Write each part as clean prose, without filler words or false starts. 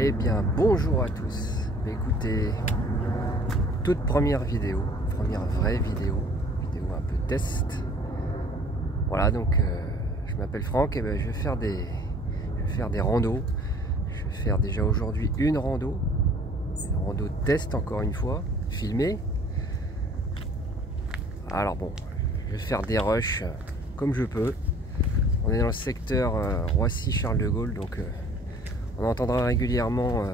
Eh bien bonjour à tous. Écoutez, toute première vidéo, première vraie vidéo un peu test. Voilà, donc je m'appelle Franck et je vais faire des randos. Je vais faire déjà aujourd'hui une rando de test, encore une fois, filmée. Alors bon, je vais faire des rushs comme je peux. On est dans le secteur Roissy-Charles de Gaulle, donc on entendra régulièrement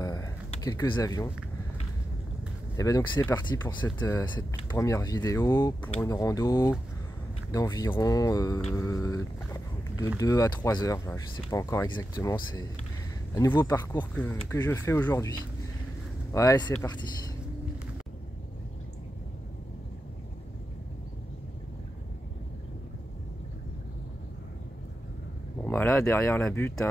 quelques avions. Et bien donc c'est parti pour cette première vidéo, pour une rando d'environ de 2 à 3 heures. Enfin, je ne sais pas encore exactement, c'est un nouveau parcours que je fais aujourd'hui. Ouais, c'est parti. Bon bah là, derrière la butte,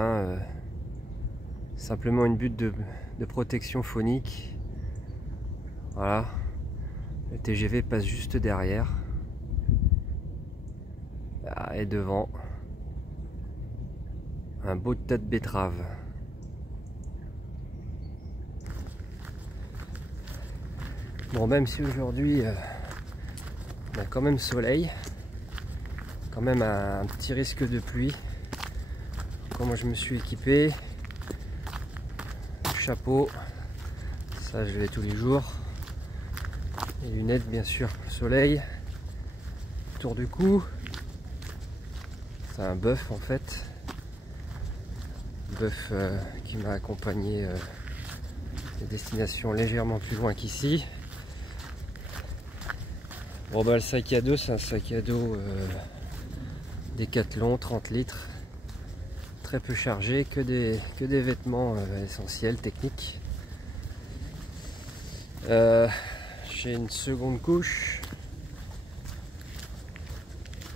simplement une butte de protection phonique. Voilà, le TGV passe juste derrière. Et devant, un beau tas de betteraves. Bon, même si aujourd'hui on a quand même soleil, quand même un petit risque de pluie. Comment je me suis équipé, chapeau, ça je l'ai tous les jours, les lunettes bien sûr, soleil, tour du cou, c'est un bœuf en fait, bœuf qui m'a accompagné des destinations légèrement plus loin qu'ici. Bon bah le sac à dos, c'est un sac à dos Décathlon, 30 litres, très peu chargé, que des vêtements essentiels, techniques. J'ai une seconde couche,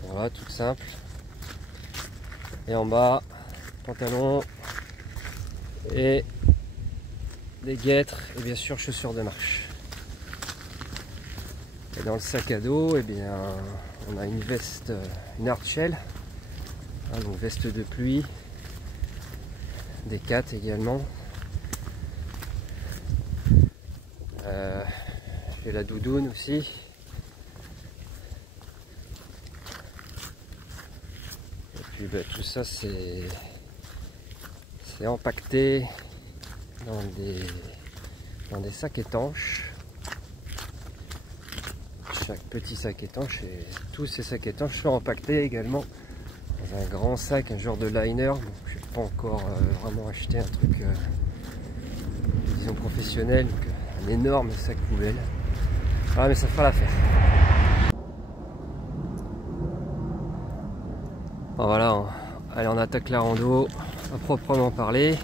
voilà, toute simple, et en bas pantalon et des guêtres et bien sûr chaussures de marche. Et dans le sac à dos, eh bien, on a une veste, une hardshell, donc veste de pluie, des 4 également. J'ai la doudoune aussi. Et puis tout ça c'est empaqueté dans des sacs étanches. Chaque petit sac étanche et tous ces sacs étanches sont empaquetés également dans un grand sac, un genre de liner. Je n'ai pas encore vraiment acheté un truc disons professionnel, donc un énorme sac poubelle. Ah mais ça fera l'affaire. Bon, voilà, allez, on attaque la rando à proprement parler.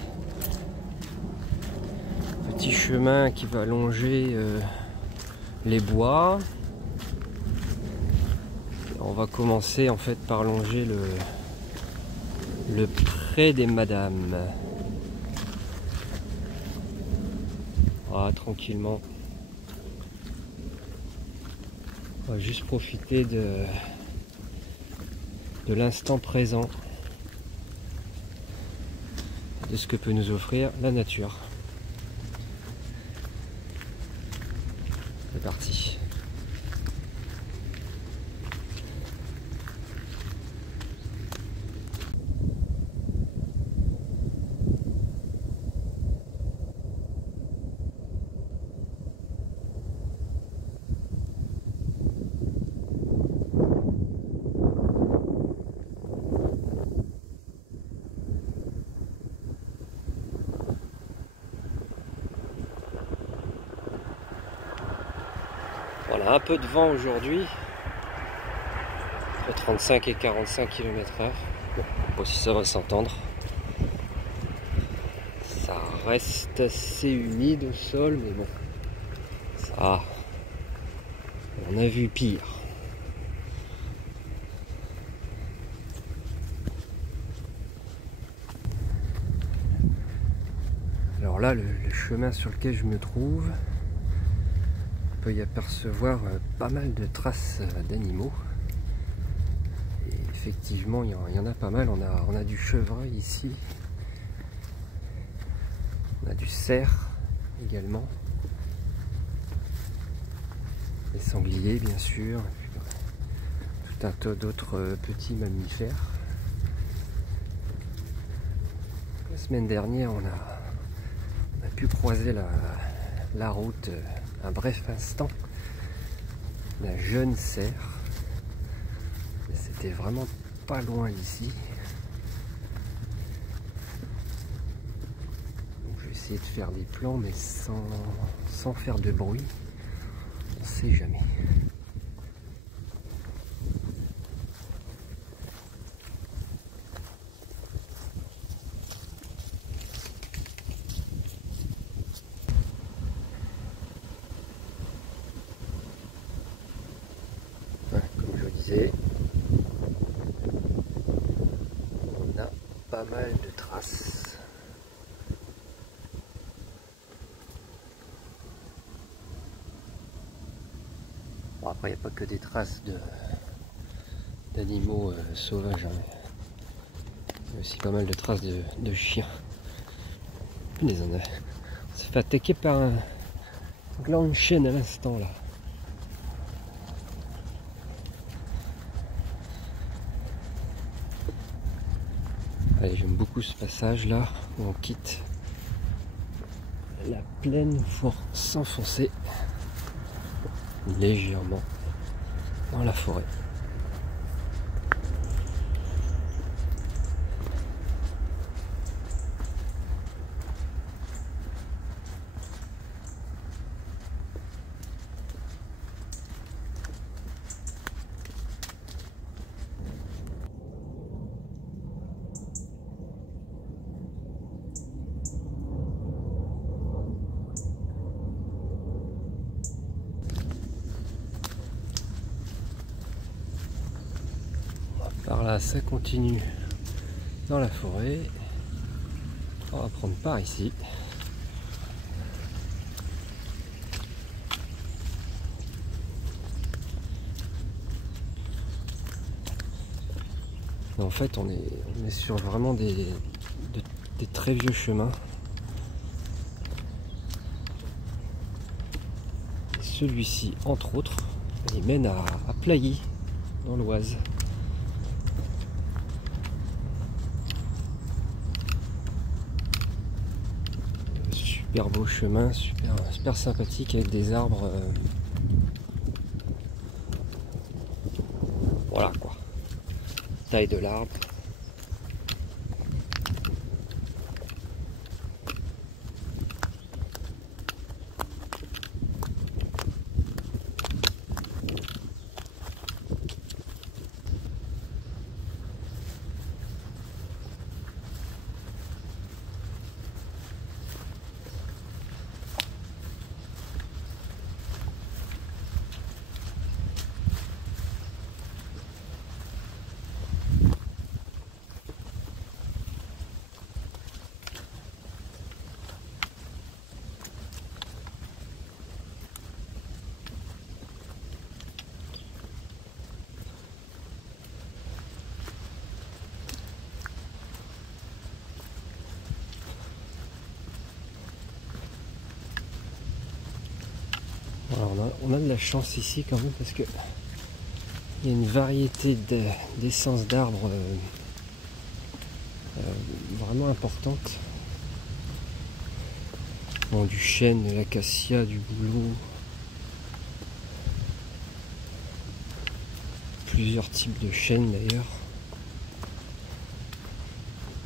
Petit chemin qui va longer les bois. On va commencer en fait par longer le pré des madames. Voilà, tranquillement. On va juste profiter de l'instant présent, de ce que peut nous offrir la nature. C'est parti. On a un peu de vent aujourd'hui, entre 35 et 45 km/h. Bon, pas si ça va s'entendre. Ça reste assez humide au sol, mais bon, ça, on a vu pire. Alors là, le chemin sur lequel je me trouve, on peut y apercevoir pas mal de traces d'animaux. Et effectivement, il y en a pas mal. On a du chevreuil ici, on a du cerf également. Les sangliers bien sûr, et puis, tout un tas d'autres petits mammifères. La semaine dernière on a pu croiser la route un bref instant d'un jeune cerf. C'était vraiment pas loin d'ici. Donc je vais essayer de faire des plans mais sans faire de bruit. On sait jamais. Comme je disais, on a pas mal de traces. Bon, après, il n'y a pas que des traces d'animaux sauvages, hein. Il y a aussi pas mal de traces de chiens. Punaise, on s'est fait attaquer par un gland de chêne à l'instant là. Allez, j'aime beaucoup ce passage là où on quitte la plaine pour s'enfoncer légèrement dans la forêt. Par là, ça continue dans la forêt. On va prendre par ici. Et en fait, on est sur vraiment des très vieux chemins. Et celui-ci, entre autres, il mène à Plailly, dans l'Oise. Super beau chemin, super sympathique avec des arbres. Voilà quoi. Taille de l'arbre. Alors on a de la chance ici quand même parce que il y a une variété d'essences d'arbres vraiment importante. Bon, du chêne, de l'acacia, du bouleau, plusieurs types de chênes d'ailleurs.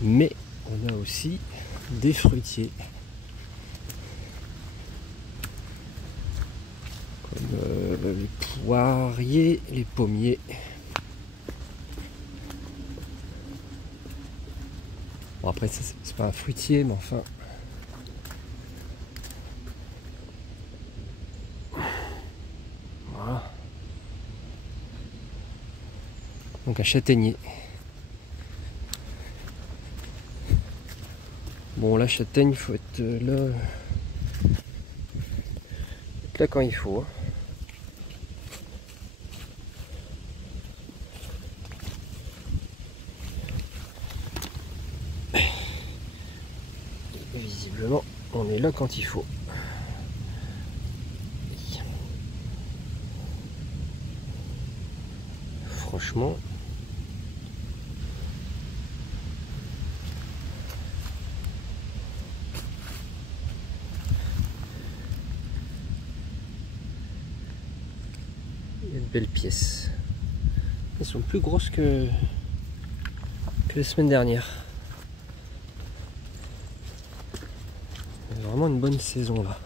Mais on a aussi des fruitiers. Les poiriers, les pommiers. Bon après c'est pas un fruitier mais enfin. Voilà. Donc un châtaignier. Bon la châtaigne faut être là quand il faut. Visiblement on est là quand il faut. Franchement, il y a de belles pièces. Elles sont plus grosses que la semaine dernière. C'est vraiment une bonne saison là.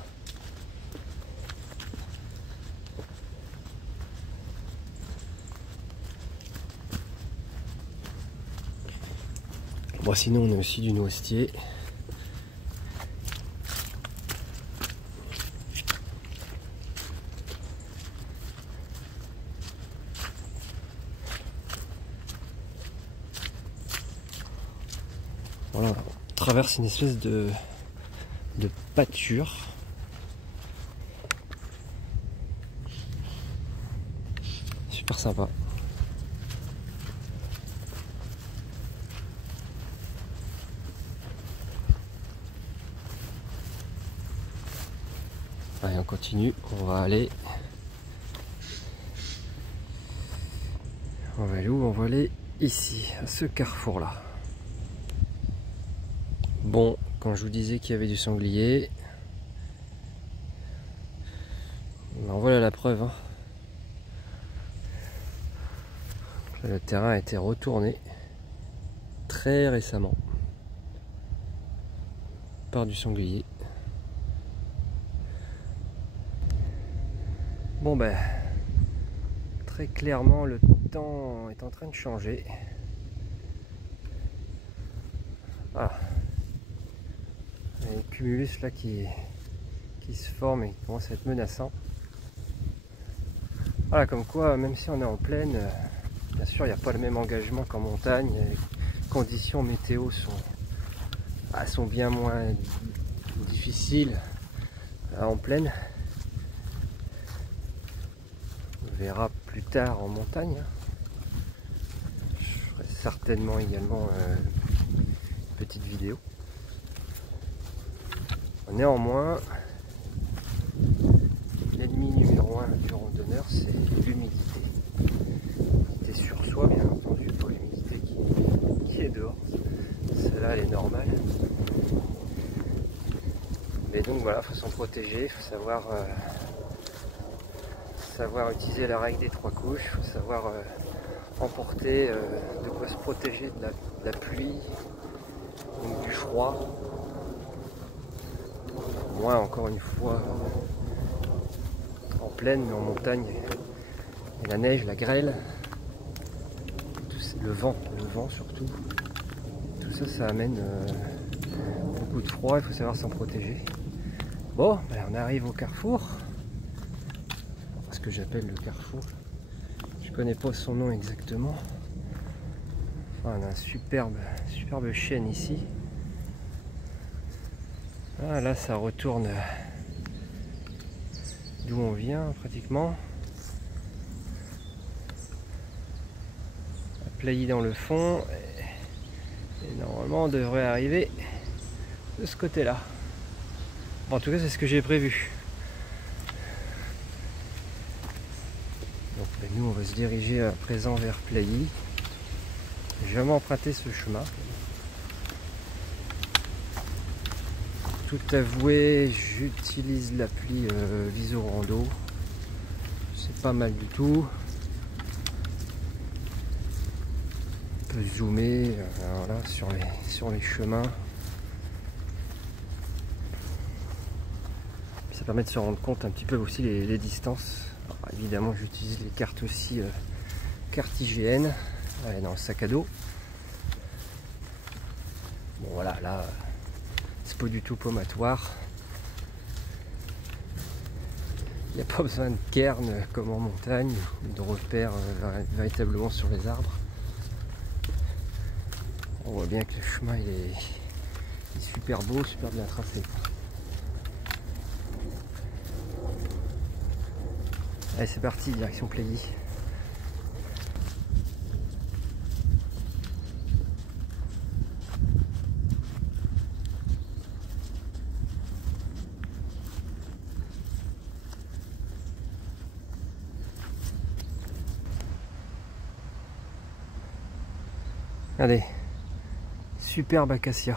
Bon, sinon on a aussi du noisetier. Voilà, on traverse une espèce de pâture. Super sympa. Allez, on continue, on va aller où? On va aller ici, à ce carrefour là. Bon, quand je vous disais qu'il y avait du sanglier, ben voilà la preuve, hein. Le terrain a été retourné très récemment par du sanglier. Bon ben, très clairement le temps est en train de changer. Voilà. Il y a un cumulus là qui se forme et qui commence à être menaçant. Voilà, comme quoi, même si on est en plaine, bien sûr il n'y a pas le même engagement qu'en montagne. Les conditions météo sont bien moins difficiles en plaine. On verra plus tard en montagne. Je ferai certainement également une petite vidéo. Néanmoins, l'ennemi numéro 1 du randonneur, c'est l'humidité. L'humidité sur soi, bien entendu, pas l'humidité qui est dehors. Celle-là, elle est normale. Mais donc voilà, il faut s'en protéger, il faut savoir utiliser la règle des 3 couches, il faut savoir emporter de quoi se protéger de la pluie, donc du froid. Moi, encore une fois, en plaine, mais en montagne, et la neige, la grêle, le vent surtout, tout ça, ça amène beaucoup de froid, il faut savoir s'en protéger. Bon, ben on arrive au carrefour, ce que j'appelle le carrefour. Je connais pas son nom exactement. Enfin, on a un superbe chêne ici. Ah, là, ça retourne d'où on vient pratiquement. La Plailly dans le fond. Et normalement, on devrait arriver de ce côté-là. Bon, en tout cas, c'est ce que j'ai prévu. Donc, ben, nous, on va se diriger à présent vers Plailly. J'ai jamais emprunté ce chemin. Tout avoué, j'utilise l'appli Visorando. C'est pas mal du tout. On peut zoomer voilà, sur les chemins. Puis ça permet de se rendre compte un petit peu aussi les distances. Alors, évidemment, j'utilise les cartes aussi, carte IGN, dans le sac à dos. Bon voilà, là. C'est pas du tout paumatoire. Il n'y a pas besoin de cairn comme en montagne, de repères véritablement sur les arbres. On voit bien que le chemin il est super beau, super bien tracé. Allez, c'est parti, direction Plailly. Regardez, superbe acacia.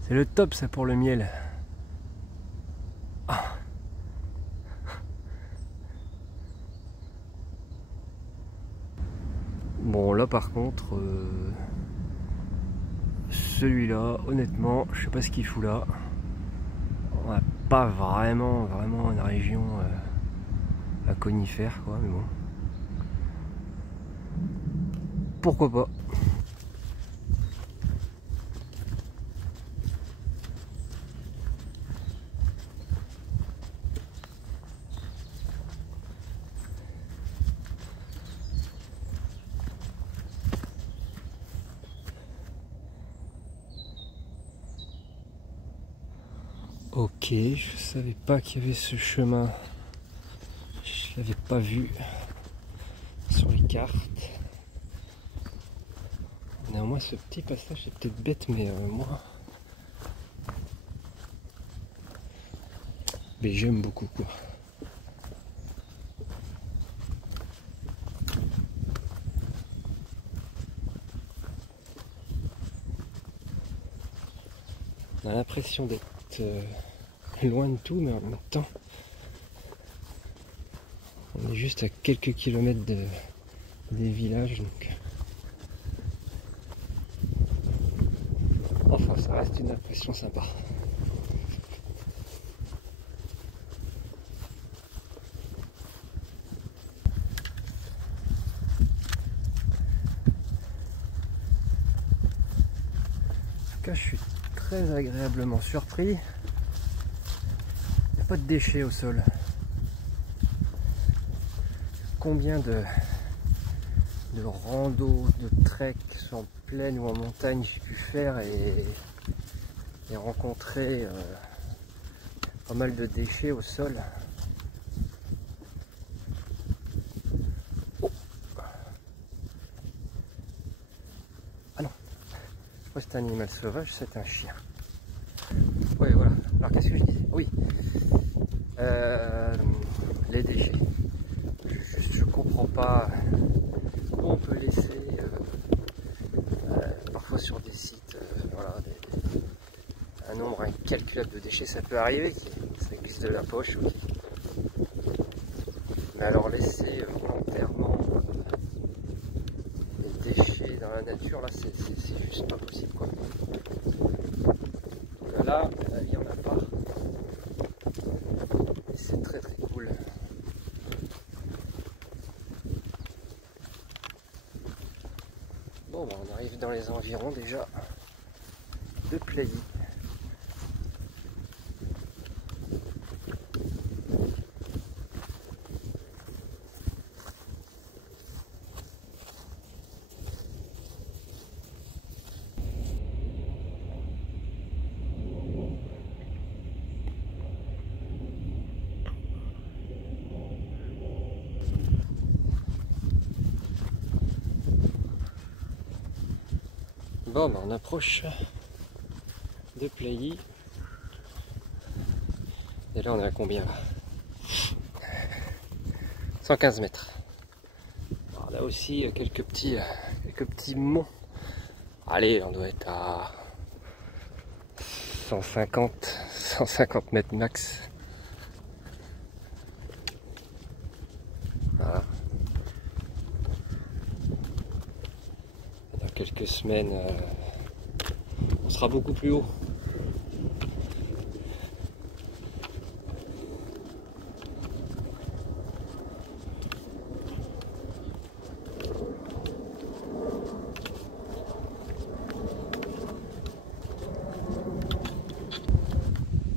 C'est le top ça pour le miel. Ah. Bon là par contre, celui-là, honnêtement, je sais pas ce qu'il fout là. On n'a pas vraiment une région à conifères quoi, mais bon. Pourquoi pas. Ok, je savais pas qu'il y avait ce chemin. Je l'avais pas vu sur les cartes. Néanmoins, ce petit passage, c'est peut-être bête, mais moi, mais j'aime beaucoup quoi. On a l'impression d'être loin de tout, mais en même temps, on est juste à quelques kilomètres des villages, donc enfin, ça reste une impression sympa. En tout cas, je suis très agréablement surpris. Il n'y a pas de déchets au sol. Combien de rando, de trek, soit en plaine ou en montagne, j'ai pu faire et rencontrer pas mal de déchets au sol. Oh. Ah non, c'est un animal sauvage, c'est un chien. Oui, voilà. Alors qu'est-ce que je disais? Oui, les déchets. Je comprends pas où on peut laisser parfois sur des sites voilà, un nombre incalculable de déchets. Ça peut arriver, ça glisse de la poche, okay. Mais alors laisser volontairement des déchets dans la nature, là c'est juste pas possible quoi. Là il n'y en a pas. Et c'est très très cool. Bon, bah, on arrive dans les environs déjà de Plailly. Bon, bah, on approche de Plailly. Et là, on est à combien là? 115 mètres. Alors, là aussi, quelques petits monts. Allez, on doit être à 150 mètres max. Voilà. Dans quelques semaines, on sera beaucoup plus haut.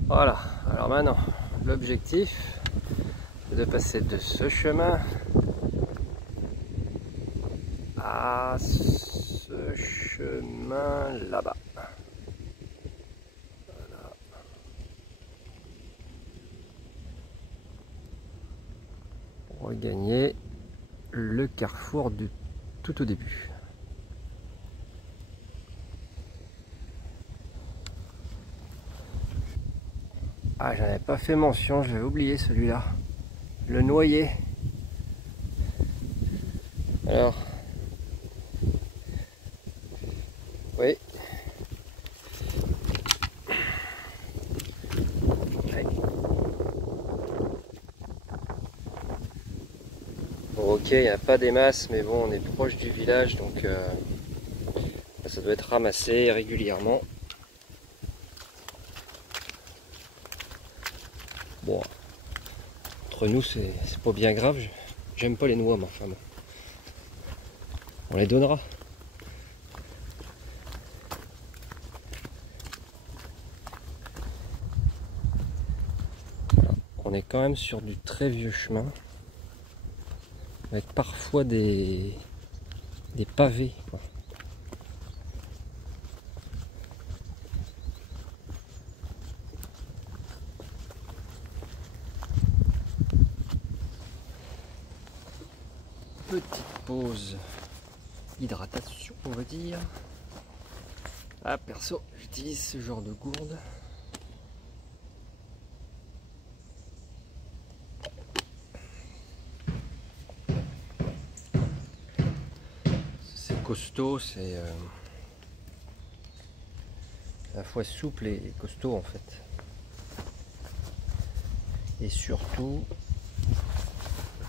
Voilà, alors maintenant, l'objectif, c'est de passer de ce chemin à ce chemin là-bas. Voilà. Pour regagner le carrefour du tout au début. Ah, j'en avais pas fait mention, j'avais oublié celui-là. Le noyer. Alors, oui. Ouais. Bon, ok, il n'y a pas des masses, mais bon, on est proche du village, donc ça doit être ramassé régulièrement. Bon, entre nous, c'est pas bien grave. J'aime pas les noix, mais enfin bon. On les donnera. Voilà. On est quand même sur du très vieux chemin, avec parfois des pavés, quoi. Petite pause hydratation, on va dire. Ah, perso, j'utilise ce genre de gourde. C'est costaud, c'est à la fois souple et costaud en fait. Et surtout,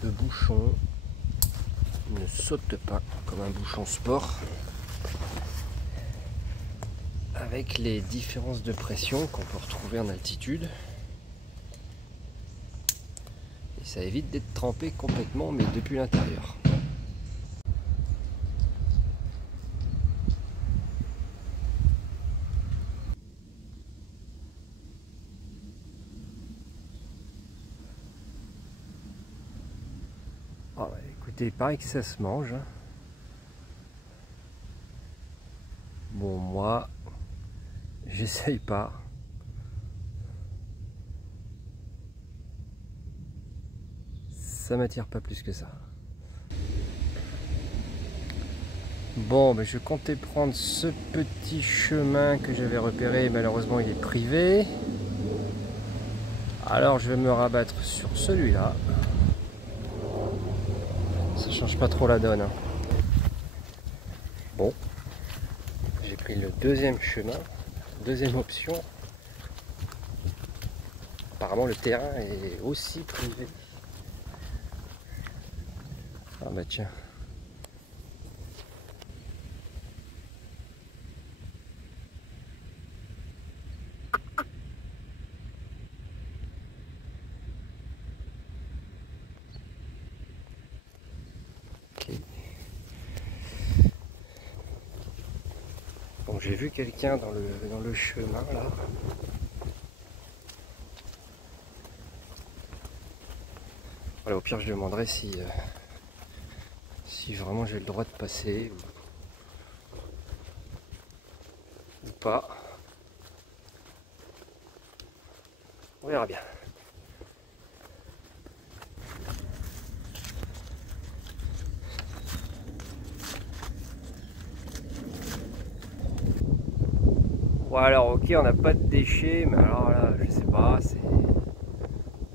le bouchon ne saute pas comme un bouchon sport, avec les différences de pression qu'on peut retrouver en altitude. Et ça évite d'être trempé complètement, mais depuis l'intérieur. Ah ouais, écoutez, il paraît que ça se mange, hein. Bon, moi, j'essaye pas. Ça m'attire pas plus que ça. Bon, ben je comptais prendre ce petit chemin que j'avais repéré, malheureusement il est privé. Alors je vais me rabattre sur celui-là. Ça change pas trop la donne, hein. Bon, j'ai pris le deuxième chemin, deuxième option. Apparemment le terrain est aussi privé. Ah bah tiens. Okay. Bon, j'ai vu quelqu'un dans le chemin là. Voilà, au pire je demanderai si vraiment j'ai le droit de passer ou pas. On verra bien. Bon alors ok, on n'a pas de déchets, mais alors là, je sais pas, c'est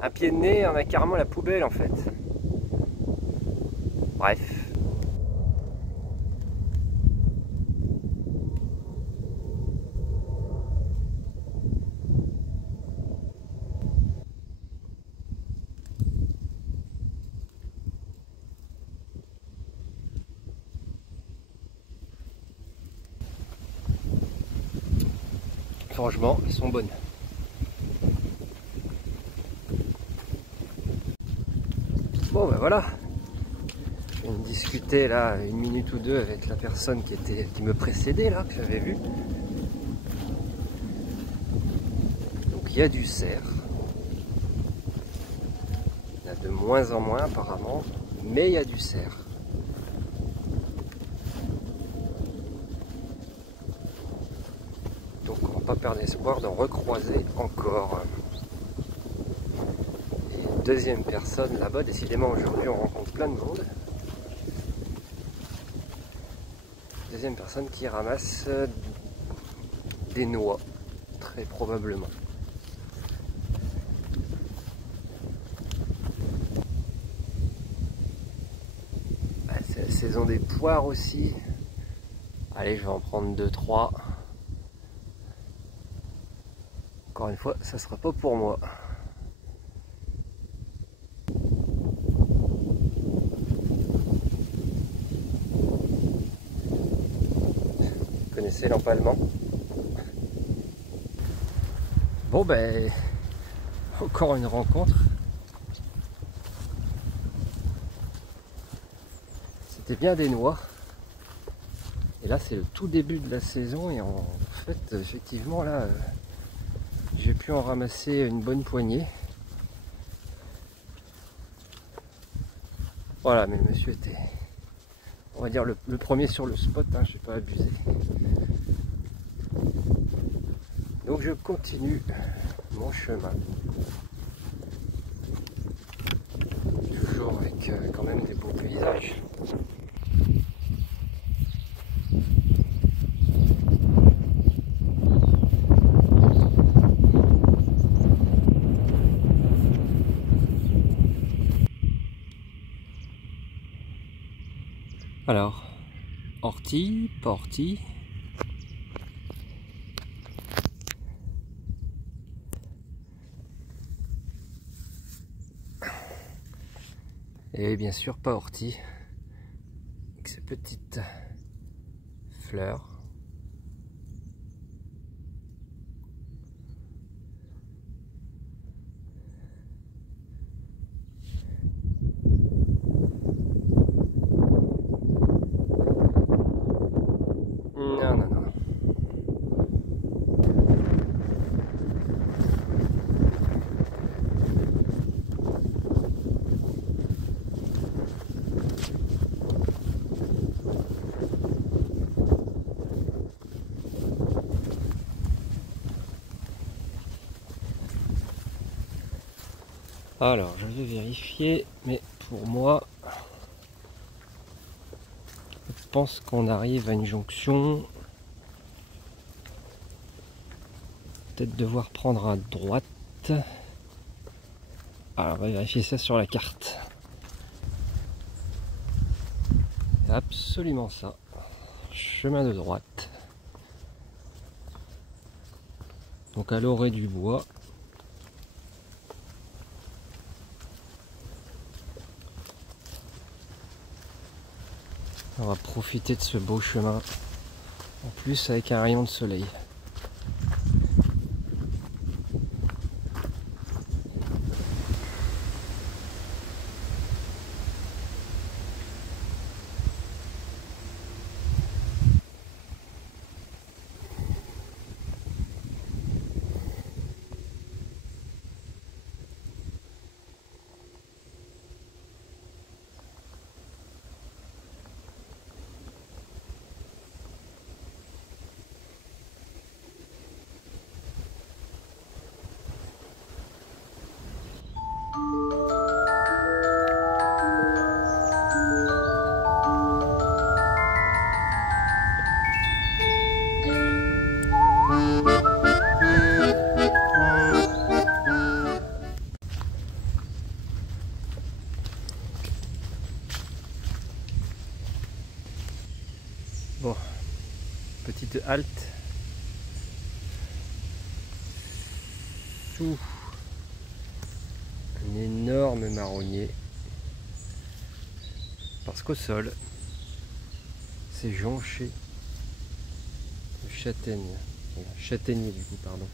un pied de nez, on a carrément la poubelle en fait. Bref. Franchement, elles sont bonnes. Bon ben voilà. Je viens de discuter là une minute ou deux avec la personne qui me précédait là, que j'avais vu. Donc il y a du cerf. Il y en a de moins en moins apparemment, mais il y a du cerf. Donc on ne va pas perdre espoir d'en recroiser encore. Et une deuxième personne là-bas, décidément aujourd'hui on rencontre plein de monde. Deuxième personne qui ramasse des noix, très probablement. saison des poires aussi. Allez, je vais en prendre 2-3. Encore une fois, ça sera pas pour moi. Vous connaissez l'empalement? Bon ben, encore une rencontre. C'était bien des noix. Et là c'est le tout début de la saison et en fait effectivement là j'ai pu en ramasser une bonne poignée. Voilà, mais le monsieur était, on va dire, le premier sur le spot, hein, je n'ai pas abusé. Donc je continue mon chemin. Toujours avec quand même des beaux paysages. Alors, ortie, pas ortie. Et bien sûr pas ortie, avec ces petites fleurs. Non, non, non. Alors, je vais vérifier, mais pour moi, je pense qu'on arrive à une jonction. Peut-être devoir prendre à droite. Alors, on va vérifier ça sur la carte. C'est absolument ça. Chemin de droite. Donc à l'orée du bois. On va profiter de ce beau chemin, en plus avec un rayon de soleil. Bon, petite halte. Tout un énorme marronnier. Parce qu'au sol, c'est jonché de châtaigne. Châtaignier du coup, pardon.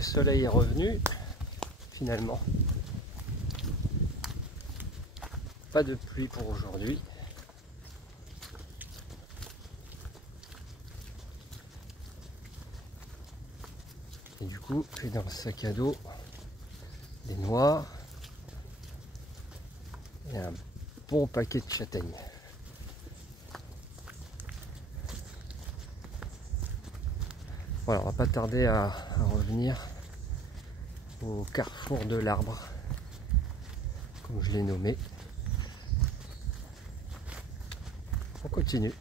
le soleil est revenu, finalement. Pas de pluie pour aujourd'hui. Et du coup, j'ai dans le sac à dos des noix et un bon paquet de châtaignes. Voilà, on va pas tarder à revenir au carrefour de l'arbre, comme je l'ai nommé. On continue.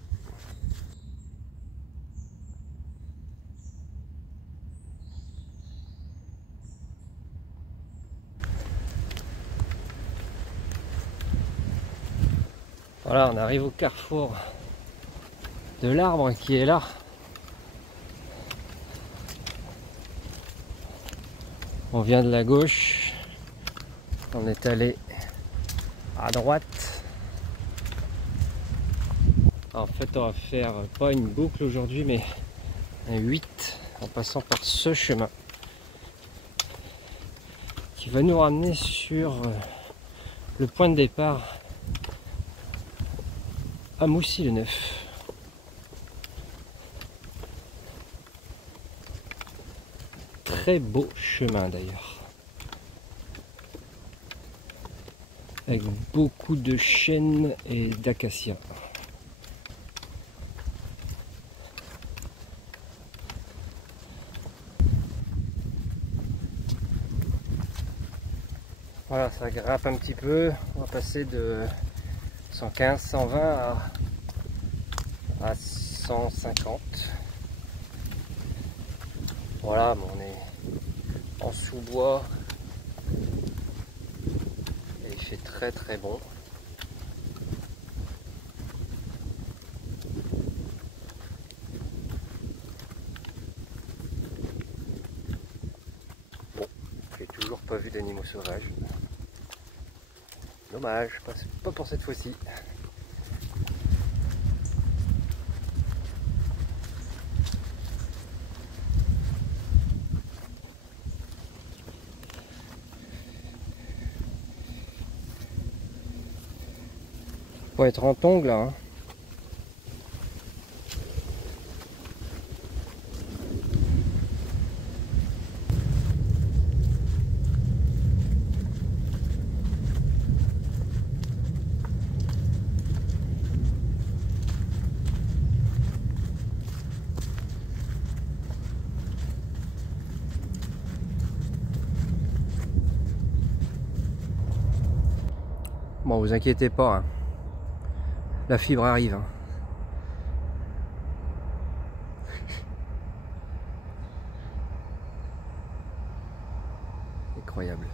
Voilà, on arrive au carrefour de l'arbre qui est là. On vient de la gauche, on est allé à droite. En fait, on va faire pas une boucle aujourd'hui, mais un 8 en passant par ce chemin qui va nous ramener sur le point de départ à Moussy-le-Neuf. Très beau chemin d'ailleurs, avec beaucoup de chênes et d'acacias. Voilà, ça grimpe un petit peu, on va passer de 115, 120 à 150. Voilà, mais on est en sous-bois et il fait très très bon. Bon, j'ai toujours pas vu d'animaux sauvages. Dommage, pas pour cette fois-ci. Faut être en tongs là. Hein. Bon, vous inquiétez pas. Hein. La fibre arrive. Hein. Incroyable.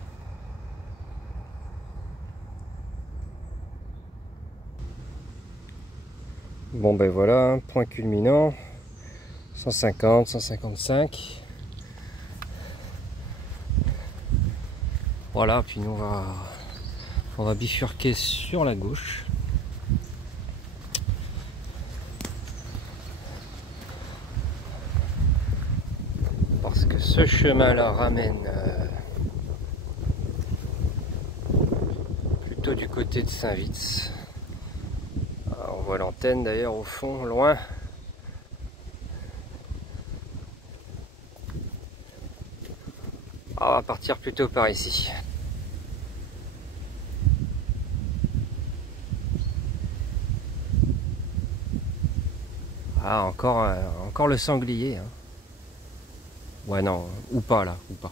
Bon ben voilà, point culminant. 150, 155. Voilà, puis nous on va bifurquer sur la gauche. Parce que ce chemin-là ramène plutôt du côté de Saint-Vitz. On voit l'antenne d'ailleurs au fond, loin. On va partir plutôt par ici. Ah, encore le sanglier. Hein. Ouais, non, ou pas là, ou pas.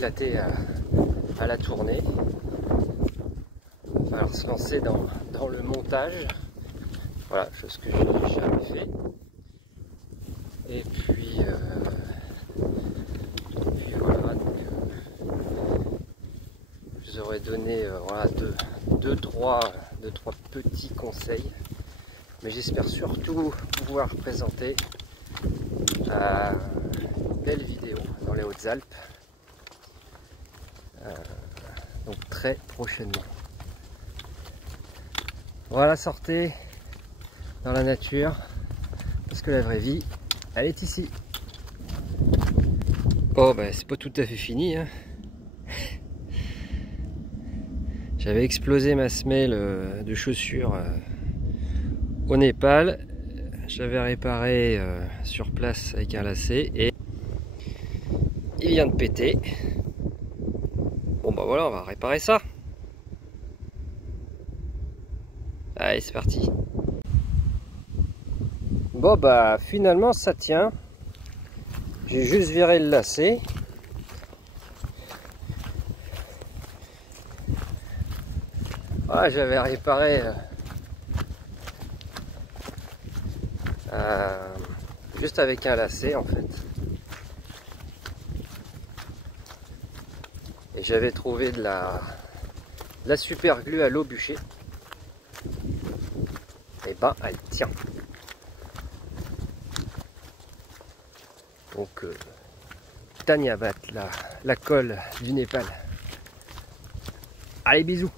s'éclater à la tournée. Il va falloir se lancer dans le montage. Voilà, chose que je n'ai jamais fait. Et puis voilà, donc, je vous aurais donné voilà, deux, trois petits conseils. Mais j'espère surtout pouvoir présenter une belle vidéo dans les Hautes-Alpes. Donc très prochainement. Voilà, sortez dans la nature, parce que la vraie vie, elle est ici. Bon, ben c'est pas tout à fait fini, hein. J'avais explosé ma semelle de chaussures au Népal. J'avais réparé sur place avec un lacet et il vient de péter. Bon bah voilà, on va réparer ça. Allez, c'est parti. Bon bah finalement ça tient. J'ai juste viré le lacet. Voilà, j'avais réparé juste avec un lacet en fait. Et j'avais trouvé de la super glue à l'eau bûchée. Et ben elle tient. Donc Dhanyavad, la colle du Népal. Allez, bisous.